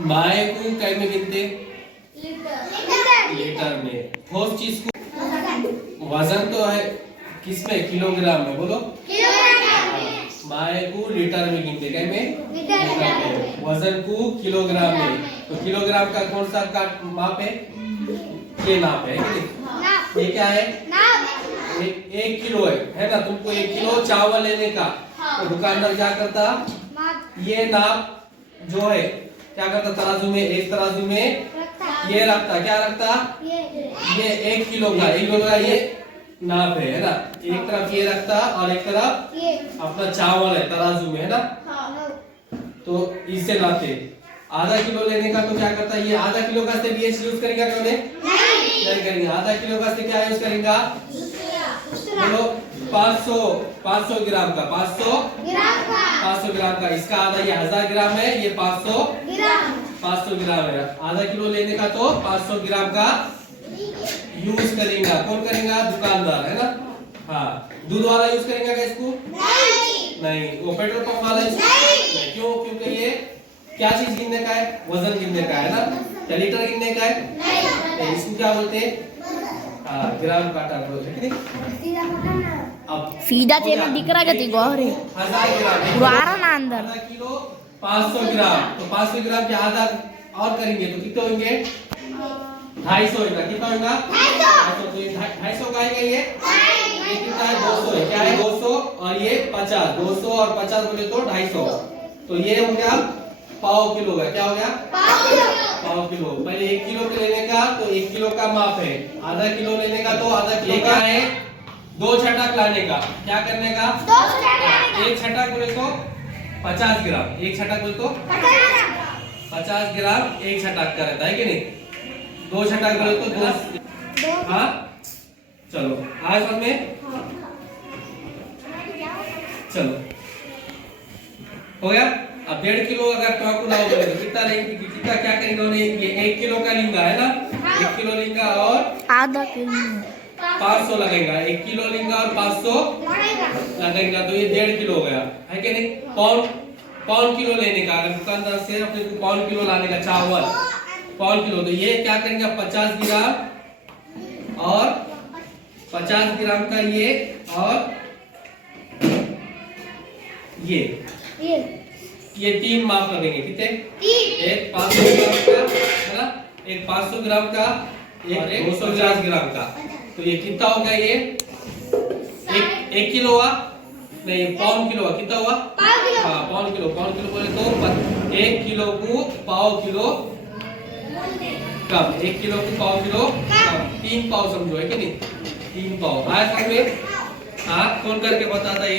माए को कै में गिनते? लीटर लीटर में। ठोस चीज को वजन तो है किसमें? किलोग्राम में। बोलो माए को लीटर में गिनते, कै में? लीटर में। वजन को किलोग्राम में। तो किलोग्राम का कौन सा का माप है? ये नाप है कि नहीं? ये क्या है? एक किलो है ना? तुमको 1 किलो चावल लेने का, तो दुकानदार क्या करता? ये नाप जो है क्या करता? तराजू में, एक तराजू में ये रखता, क्या रखता? ये 1 किलो का, 1 किलो का ये नाप है ना? एक तरफ ये रखता और एक तरफ अपना चावल है तराजू में, है ना? तो इससे नापते। आधा किलो लेने का तो क्या करता? ये आधा किलो का से बीएच यूज करेगा क्या? नहीं करेंगे। आधा किलो का से क्या यूज करेगा? बोलो 500 ग्राम का, 500 ग्राम का। इसका आधा, ये 1000 ग्राम है, ये 500 ग्राम है। आधा किलो लेने का तो 500 ग्राम का यूज करेगा। कौन करेगा? दुकानदार, है ना? हाँ। दूध वाला यूज करेगा क्या इसको? नहीं। वो पेट्रोल पंप वाला यूज नहीं। क्यों? क्योंकि ये क्या चीज गिनने का है? वजन गिनने का है ना? क्या लीटर गिनने का है? नहीं। इसको क्या बोलते हैं? ग्राम काटा बोलते हैं। अब सीधा चेन दिख रहा है गौरे 1000 ग्राम गुआरा ना अंदर आधा किलो 500 ग्राम। तो 500 ग्राम के आधा और करेंगे तो कितने होंगे? 250 होगा। कितना होगा? 250। तो 250 का है ये कितना है? 200 है। क्या है? 200 और ये 50। 200 और 50 बोले तो 250। तो ये हो गया पाव किलो का। क्या हो गया? पाव किलो। पहले 1 किलो के लेने का तो 1 किलो का माप है। आधा किलो लेने का तो आधा किलो का है। 2 छटाक लाने का, क्या करने का? 1 छटाक बोले तो 50 ग्राम। 1 छटाक बोले तो 50 ग्राम 1 छटाक का रहता है कि नहीं? 2 छटाक बोले तो 2। हाँ चलो आज समझ में चलो हो गया। अब 1.5 किलो अगर टॉक लाओ बोले तो कितना लेंगे? कितना क्या करेंगे? उन्हें ये 1 किलो का लेंगा, है ना? 1 किलो लेंगा और आधा किलो 500 लगेगा। 1 किलो लेंगा और 500 लगेगा, तो ये 1.5 किलो हो गया, है कि नहीं? पाउंड किलो लेने का, अगर दुकानदार से अपने को पाउंड किलो लाने का चावल, पाउंड किलो, तो ये क्या करेंगे? 50 ग्राम और 50 ग्राम का ये और ये 3 माप लगेंगे। कितने? एक 500 ग्राम का, है ना? एक 500 ग्राम का, एक 250 ग्राम का। तो ये कितना होगा? ये 1 किलो हुआ? नहीं, पाउंड किलो हुआ। कितना हुआ? हाँ पाउंड किलो। पाउंड किलो बोले तो 1 किलो को पाव किलो कम। 1 किलो को पाव किलो कम। 3 पाव समझो, है कि नहीं? 3 पाव। आया समझ में? हाँ कौन करके बताता है?